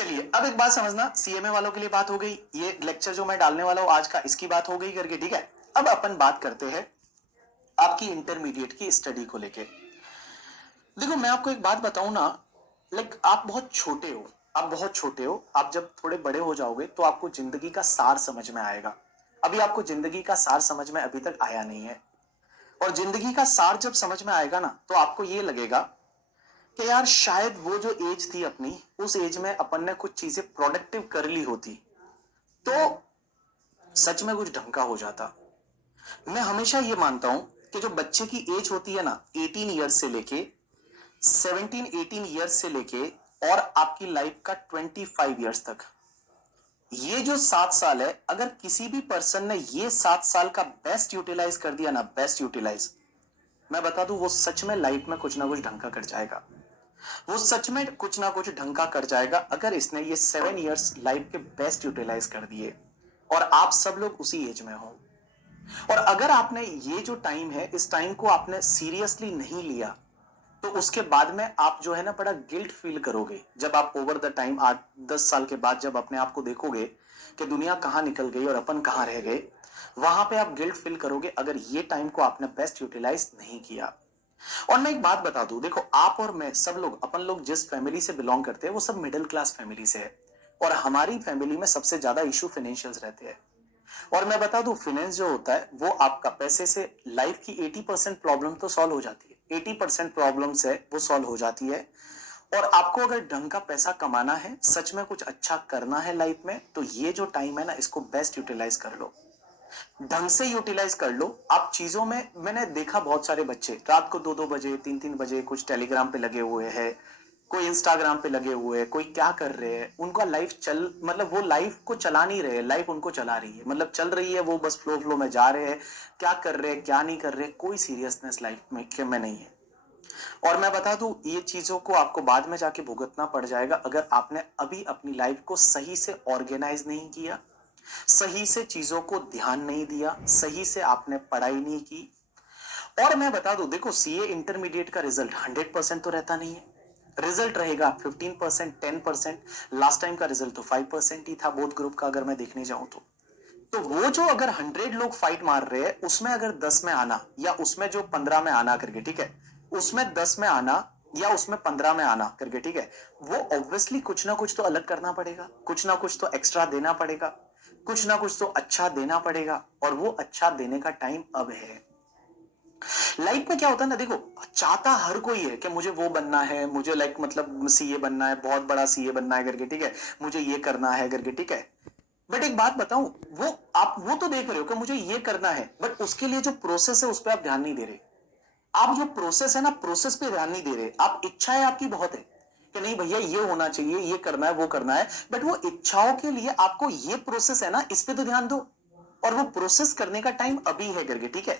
चलिए अब एक बात समझना, सीएमए वालों के लिए बात हो गई, ये लेक्चर जो मैं डालने वाला हूं आज का इसकी बात हो गई करके, ठीक है। अब अपन बात करते हैं आपकी इंटरमीडिएट की स्टडी को लेके। देखो मैं आपको एक बात बताऊं ना, लाइक आप बहुत छोटे हो, आप बहुत छोटे हो, आप जब थोड़े बड़े हो जाओगे तो आपको जिंदगी का सार समझ में आएगा। अभी आपको जिंदगी का सार समझ में अभी तक आया नहीं है, और जिंदगी का सार जब समझ में आएगा ना तो आपको ये लगेगा कि यार शायद वो जो एज थी अपनी, उस एज में अपन ने कुछ चीजें प्रोडक्टिव कर ली होती तो सच में कुछ ढंग का हो जाता। मैं हमेशा ये मानता हूं कि जो बच्चे की एज होती है ना 18 ईयर्स से लेके 17 18 ईयर्स से लेके और आपकी लाइफ का 25 ईयर्स तक, ये जो 7 साल है, अगर किसी भी पर्सन ने ये 7 साल का बेस्ट यूटिलाइज कर दिया ना, बेस्ट यूटिलाइज, मैं बता दूं वो सच में लाइफ में कुछ ना कुछ ढंग का कर जाएगा। वो सच में कुछ ना कुछ ढंग का कर जाएगा अगर इसने ये 7 ईयर्स लाइफ के बेस्ट यूटिलाइज कर दिए, और आप सब लोग उसी एज में हो। और अगर आपने ये जो टाइम है, इस टाइम को आपने सीरियसली नहीं लिया, तो उसके बाद में आप जो है ना बड़ा गिल्ट फील करोगे जब आप ओवर द टाइम 8 10 साल के बाद जब अपने आप को देखोगे कि दुनिया कहां निकल गई और अपन कहां रह गए। वहां पे आप गिल्ट फील करोगे अगर ये टाइम को आपने बेस्ट यूटिलाइज नहीं किया। और मैं एक बात बता दूं, देखो आप और मैं सब लोग, अपन लोग जिस फैमिली से बिलोंग करते हैं वो सब मिडिल क्लास फैमिली से है, और हमारी फैमिली में सबसे ज्यादा इशू फाइनेंशियल्स रहते हैं। और मैं बता दूं फाइनेंस जो होता है वो आपका पैसे से लाइफ की 80% प्रॉब्लम तो सॉल्व हो जाती है, 80% प्रॉब्लम्स है वो सॉल्व हो जाती है। और आपको अगर ढंग का पैसा कमाना है, सच में कुछ अच्छा करना है लाइफ में, तो ये जो टाइम है ना इसको बेस्ट यूटिलाइज कर लो, ढंग से यूटिलाइज कर लो। आप चीजों में, मैंने देखा बहुत सारे बच्चे रात को 2 2 बजे 3 3 बजे कुछ टेलीग्राम पे लगे हुए हैं, कोई इंस्टाग्राम पे लगे हुए हैं, कोई क्या कर रहे हैं, उनका लाइफ चल, मतलब वो लाइफ को चला नहीं रहे, लाइफ उनको चला रही है, मतलब चल रही है, वो बस फ्लो फ्लो में जा रहे हैं, क्या कर रहे हैं क्या नहीं कर रहे, कोई सीरियसनेस लाइफ में नहीं है। और मैं बता दूं ये चीजों को आपको बाद में जाके भुगतना पड़ जाएगा अगर आपने अभी अपनी लाइफ को सही से ऑर्गेनाइज नहीं किया, सही से चीजों को ध्यान नहीं दिया, सही से आपने पढ़ाई नहीं की। और मैं बता दूं देखो सीए इंटरमीडिएट का रिजल्ट 100% तो रहता नहीं है, रिजल्ट रहेगा 15% 10%। लास्ट टाइम का रिजल्ट तो 5% ही था बोथ ग्रुप का, अगर मैं देखने जाऊं तो वो जो अगर 100 लोग फाइट मार रहे हैं उसमें अगर 10 में आना, या उसमें जो 15 में आना करके, ठीक है, उसमें 10 में आना या उसमें 15 में आना करके, ठीक है, वो ऑब्वियसली कुछ ना कुछ तो अलग करना पड़ेगा, कुछ ना कुछ तो एक्स्ट्रा देना पड़ेगा, कुछ ना कुछ तो अच्छा देना पड़ेगा, और वो अच्छा देने का टाइम अब है। लाइफ में क्या होता है ना, देखो चाहता हर कोई है कि मुझे वो बनना है, मुझे लाइक मतलब सीए बनना है, बहुत बड़ा सीए बनना है करके, ठीक है, मुझे ये करना है करके, ठीक है। बट एक बात बताऊं, वो आप वो तो देख रहे हो कि मुझे ये करना है, बट उसके लिए जो प्रोसेस है उस पर आप ध्यान नहीं दे रहे। आप जो प्रोसेस है ना, प्रोसेस पे ध्यान नहीं दे रहे। आप इच्छाएं आपकी बहुत है कि नहीं भैया ये होना चाहिए, ये करना है, वो करना है, बट वो इच्छाओं के लिए आपको ये प्रोसेस है ना इस पे तो ध्यान दो। और वो प्रोसेस करने का टाइम अभी है करके, ठीक है,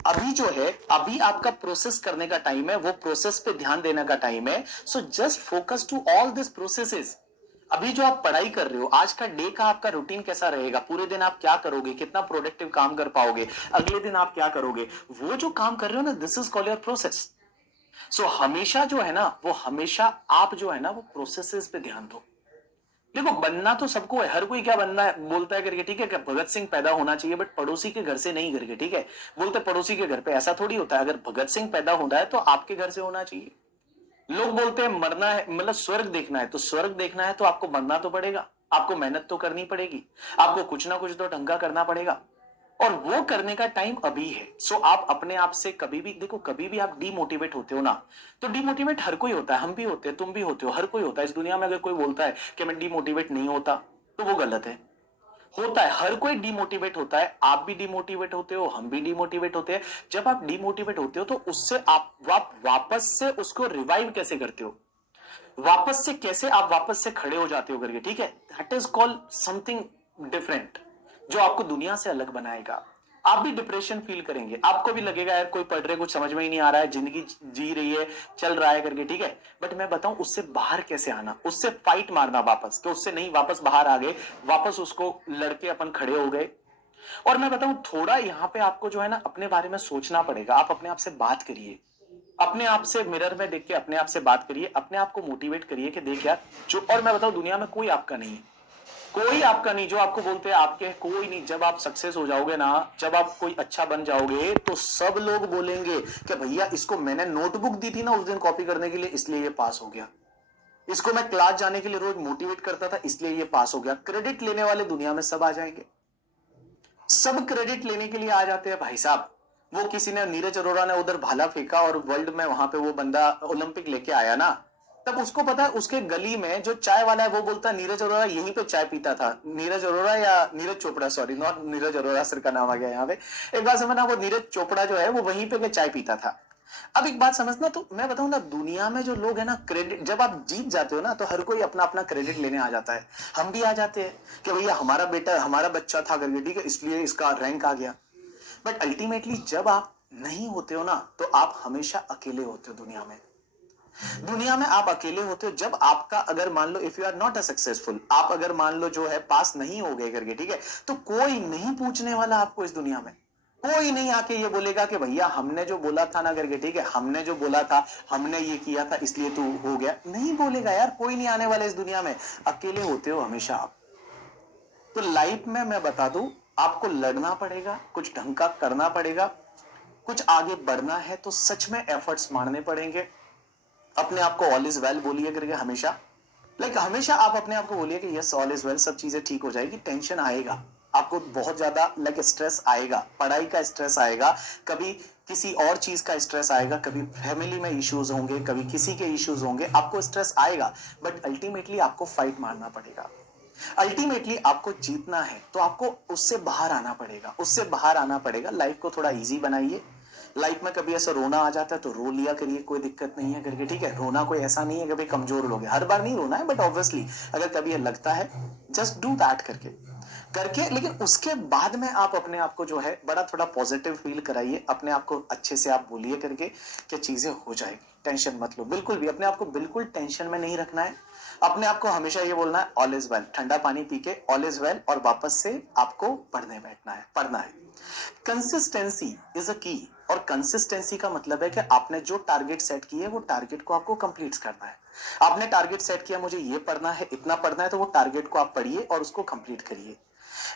अभी जो है, अभी आपका प्रोसेस करने का टाइम है, वो प्रोसेस पे ध्यान देने का टाइम है। So just focus to all this processes. अभी जो आप पढ़ाई कर रहे हो, आज का डे का आपका रूटीन कैसा रहेगा, पूरे दिन आप क्या करोगे, कितना प्रोडक्टिव काम कर पाओगे, अगले दिन आप क्या करोगे, वो जो काम कर रहे हो ना, this is called your process. So हमेशा जो है ना, वो हमेशा आप जो है ना वो प्रोसेसेस पे ध्यान दो। देखो बनना तो सबको है, हर कोई क्या बनना है बोलता है करके, ठीक है, क्या भगत सिंह पैदा होना चाहिए, बट पड़ोसी के घर से नहीं करके, ठीक है, बोलते पड़ोसी के घर पे, ऐसा थोड़ी होता है। अगर भगत सिंह पैदा होना है तो आपके घर से होना चाहिए। लोग बोलते हैं मरना है, मतलब स्वर्ग देखना है, तो स्वर्ग देखना है तो आपको मरना तो पड़ेगा, आपको मेहनत तो करनी पड़ेगी, आपको कुछ ना कुछ तो ढंग का करना पड़ेगा, और वो करने का टाइम अभी है। सो आप अपने आप से कभी भी देखो, कभी भी आप डीमोटिवेट होते हो ना, तो डीमोटिवेट हर कोई होता है, हम भी होते हैं, तुम भी होते हो, हर कोई होता है इस दुनिया में। अगर कोई बोलता है कि मैं डीमोटिवेट नहीं होता तो वो गलत है। होता है, हर कोई डीमोटिवेट होता है, आप भी डीमोटिवेट होते हो, हम भी डीमोटिवेट होते हैं। जब आप डीमोटिवेट होते हो तो उससे आप वापस से उसको रिवाइव कैसे करते हो, वापस से कैसे आप वापस से खड़े हो जाते हो करके, ठीक है, that is called something different, जो आपको दुनिया से अलग बनाएगा। आप भी डिप्रेशन फील करेंगे, आपको भी लगेगा यार कोई पढ़ रहे कुछ समझ में ही नहीं आ रहा है, जिंदगी जी रही है, चल रहा है करके, ठीक है, बट मैं बताऊं उससे बाहर कैसे आना, उससे फाइट मारना वापस, कि उससे नहीं, वापस बाहर आ गए, वापस उसको लड़के अपन खड़े हो गए। और मैं बताऊं थोड़ा यहां पे आपको जो है ना अपने बारे में सोचना पड़ेगा। आप अपने आप से बात करिए, अपने आप से मिरर में देख के अपने आप से बात करिए, अपने आप को मोटिवेट करिए कि देख यार जो, और मैं बताऊं दुनिया में कोई आपका नहीं है, कोई आपका नहीं। जो आपको बोलते हैं आपके, कोई नहीं। जब आप सक्सेस हो जाओगे ना, जब आप कोई अच्छा बन जाओगे तो सब लोग बोलेंगे कि भैया इसको मैंने नोटबुक दी थी ना उस दिन कॉपी करने के लिए, इसलिए ये पास हो गया। इसको मैं क्लास जाने के लिए रोज मोटिवेट करता था, इसलिए ये पास हो गया। क्रेडिट लेने वाले दुनिया में सब आ जाएंगे, सब क्रेडिट लेने के लिए आ जाते हैं भाई साहब। वो किसी ने, नीरज अरोड़ा ने उधर भाला फेंका और वर्ल्ड में वहां पे वो बंदा ओलंपिक लेके आया ना, तब उसको पता है उसके गली में जो चाय वाला है वो बोलता है नीरज अरोड़ा यहीं पे चाय पीता था। नीरज अरोड़ा या Neeraj Chopra, sorry not Neeraj Arora, sir का नाम आ गया यहाँ पे। एक बात समझना, वो नीरज चोपड़ा जो है वो वहीं पे चाय पीता था। अब एक बात समझना, तो मैं बताऊं ना दुनिया में जो लोग है ना, क्रेडिट जब आप जीत जाते हो ना तो हर कोई अपना अपना क्रेडिट लेने आ जाता है। हम भी आ जाते हैं कि भैया हमारा बेटा, हमारा बच्चा था करके, ठीक है, इसलिए इसका रैंक आ गया। बट अल्टीमेटली जब आप नहीं होते हो ना तो आप हमेशा अकेले होते हो दुनिया में। दुनिया में आप अकेले होते हो जब आपका, अगर मान लो if you are not a successful, आप अगर मान लो जो है पास नहीं हो गए करके, ठीक है, तो कोई नहीं पूछने वाला आपको इस दुनिया में। कोई नहीं आके ये बोलेगा कि भैया हमने जो बोला था ना करके, ठीक है, हमने जो बोला था, हमने ये किया था इसलिए तू हो गया। नहीं बोलेगा यार, कोई नहीं आने वाला इस दुनिया में। अकेले होते हो हमेशा आप। तो लाइफ में मैं बता दूं, आपको लड़ना पड़ेगा, कुछ ढंग का करना पड़ेगा, कुछ आगे बढ़ना है तो सच में एफर्ट्स मारने पड़ेंगे। अपने आप को ऑल इज वेल बोलिए करके हमेशा, हमेशा आप अपने आप को बोलिए कि यस ऑल इज वेल, सब चीजें ठीक हो जाएगी। टेंशन आएगा, आपको बहुत ज्यादा स्ट्रेस आएगा, पढ़ाई का स्ट्रेस आएगा, कभी किसी और चीज का स्ट्रेस आएगा, कभी फैमिली में इश्यूज होंगे, कभी किसी के इश्यूज होंगे, आपको स्ट्रेस आएगा। बट अल्टीमेटली आपको फाइट मारना पड़ेगा। अल्टीमेटली आपको जीतना है तो आपको उससे बाहर आना पड़ेगा, उससे बाहर आना पड़ेगा। लाइफ को थोड़ा इजी बनाइए। लाइफ में कभी ऐसा रोना आ जाता है तो रो लिया करिए, कोई दिक्कत नहीं है करके, ठीक है। रोना कोई ऐसा नहीं है कि भाई कमजोर लोग हैं, हर बार नहीं रोना है, बट ऑब्वियसली अगर कभी लगता है जस्ट डू दैट करके करके लेकिन उसके बाद में आप अपने आप को जो है बड़ा थोड़ा पॉजिटिव फील कराइए, अपने आप को अच्छे से आप बोलिए करके कि चीजें हो जाएगी, टेंशन मत लो। बिल्कुल भी अपने आप को बिल्कुल टेंशन में नहीं रखना है। अपने आप को हमेशा ये बोलना है ऑल इज वेल, ठंडा पानी पी के ऑल इज वेल, और वापस से आपको पढ़ने बैठना है, पढ़ना है। कंसिस्टेंसी इज अ की, और कंसिस्टेंसी का मतलब है कि आपने जो टारगेट सेट किए वो टारगेट को आपको कंप्लीट करना है। आपने टारगेट सेट किया मुझे ये पढ़ना है, इतना पढ़ना है, तो वो टारगेट को आप पढ़िए और उसको कंप्लीट करिए।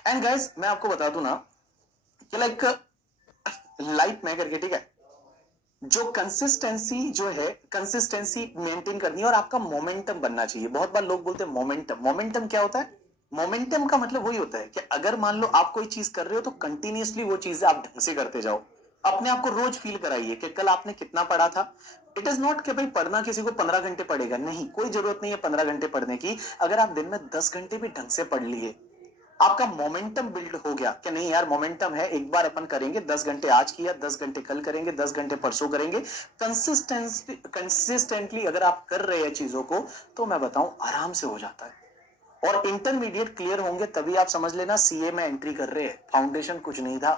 एंड गाइस मैं आपको बता दूं ना कि लाइफ में करके, ठीक है, जो कंसिस्टेंसी जो है, कंसिस्टेंसी मेंटेन करनी है और आपका मोमेंटम बनना चाहिए। बहुत बार लोग बोलते हैं मोमेंटम, मोमेंटम क्या होता है? मोमेंटम का मतलब वही होता है कि अगर मान लो आप कोई चीज कर रहे हो तो कंटिन्यूअसली वो चीजें आप ढंग से करते जाओ। अपने आप को रोज फील कराइए कि कल आपने कितना पढ़ा था। इट इज नॉट कि भाई पढ़ना किसी को 15 घंटे पढ़ेगा, नहीं, कोई जरूरत नहीं है 15 घंटे पढ़ने की। अगर आप दिन में 10 घंटे भी ढंग से पढ़ लिए, आपका मोमेंटम बिल्ड हो गया कि नहीं यार मोमेंटम है, एक बार अपन करेंगे, 10 घंटे आज किया, 10 घंटे कल करेंगे, 10 घंटे परसों करेंगे। कंसिस्टेंटली अगर आप कर रहे हैं चीजों को तो मैं बताऊं आराम से हो जाता है। और इंटरमीडिएट क्लियर होंगे तभी आप समझ लेना सीए में एंट्री कर रहे हैं। फाउंडेशन कुछ नहीं था,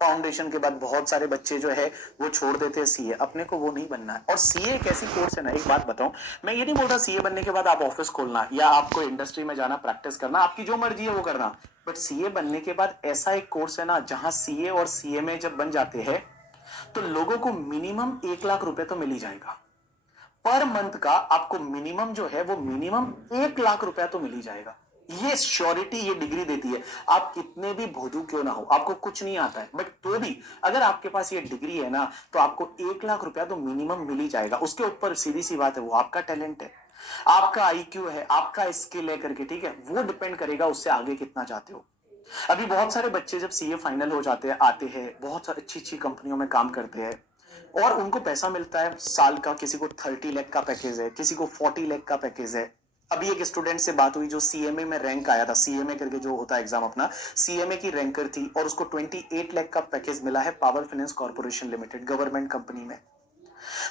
फाउंडेशन के बाद बहुत सारे बच्चे जो है वो छोड़ देते हैं सीए, अपने को वो नहीं बनना है। और सीए एक ऐसी कोर्स है ना, एक बात बताऊं, मैं ये नहीं बोल रहा सीए बनने के बाद आप ऑफिस खोलना या आपको इंडस्ट्री में जाना, प्रैक्टिस करना, आपकी जो मर्जी है वो करना। बट सीए बनने के बाद ऐसा एक कोर्स है ना जहां सीए और सीएमए जब बन जाते हैं तो लोगों को मिनिमम 1 लाख रुपए तो मिल ही जाएगा। पर मंथ का आपको मिनिमम जो है वो मिनिमम 1 लाख रुपया तो मिल ही जाएगा। ये श्योरिटी ये डिग्री देती है। आप कितने भी भोजू क्यों ना हो, आपको कुछ नहीं आता है, बट तो भी अगर आपके पास ये डिग्री है ना तो आपको 1 लाख रुपया तो मिनिमम मिल ही जाएगा। उसके ऊपर सीधी सी बात है, वो आपका टैलेंट है, आपका आईक्यू है, आपका स्किल है करके, ठीक है, वो डिपेंड करेगा उससे आगे कितना चाहते हो। अभी बहुत सारे बच्चे जब सीए फाइनल हो जाते हैं, आते हैं, बहुत अच्छी अच्छी कंपनियों में काम करते हैं और उनको पैसा मिलता है साल का, किसी को 30 लाख का पैकेज है, किसी को 40 लाख का पैकेज है। अभी एक स्टूडेंट से बात हुई जो सीएमए में रैंक आया था, सीएमए करके जो होता है एग्जाम अपना, सीएमए की रैंकर थी और उसको 28 लाख का पैकेज मिला है power finance corporation limited, government company में।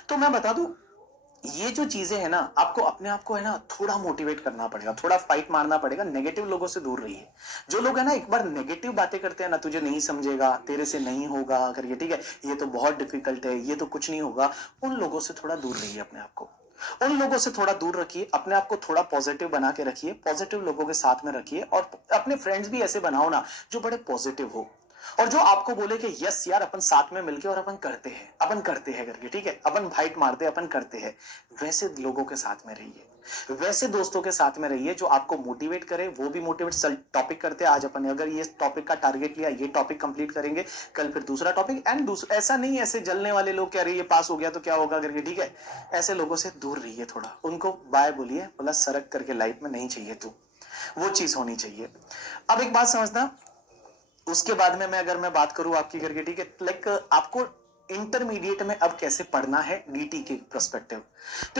तो मैं बता दूं ये जो चीजें है ना, आपको अपने आप को है ना थोड़ा मोटिवेट करना पड़ेगा, थोड़ा फाइट मारना पड़ेगा। नेगेटिव लोगों से दूर रहिए। जो लोग है ना एक बार नेगेटिव बातें करते हैं ना, तुझे नहीं समझेगा, तेरे से नहीं होगा करके, ठीक है, ये तो बहुत डिफिकल्ट है, ये तो कुछ नहीं होगा, उन लोगों से थोड़ा दूर रहिए। अपने आप को उन लोगों से थोड़ा दूर रखिए, अपने आप को थोड़ा पॉजिटिव बना के रखिए, पॉजिटिव लोगों के साथ में रखिए और अपने फ्रेंड्स भी ऐसे बनाओ ना जो बड़े पॉजिटिव हो। और जो आपको बोले कि यस यार अपन साथ में मिलके और अपन करते हैं करके, ठीक है, अपन फाइट मारते अपन करते हैं, वैसे लोगों के साथ में रहिए, वैसे दोस्तों के साथ में रहिए जो आपको मोटिवेट करे, वो भी मोटिवेट। टॉपिक करते हैं आज अपन, अगर ये टॉपिक का टारगेट लिया, ये टॉपिक कंप्लीट करेंगे, कल फिर दूसरा टॉपिक, एंड ऐसा नहीं ऐसे जलने वाले लोग कह रहे ये पास हो गया तो क्या होगा करके, ठीक है, ऐसे लोगों से दूर रहिए, थोड़ा उनको बाय बोलिए, बोला सरक करके लाइफ में नहीं चाहिए तू, वो चीज होनी चाहिए। अब एक बात समझना, उसके बाद में अगर मैं बात करूं आपकी करके, ठीक है, लाइक आपको इंटरमीडिएट में अब कैसे पढ़ना है डीटी के पर्सपेक्टिव।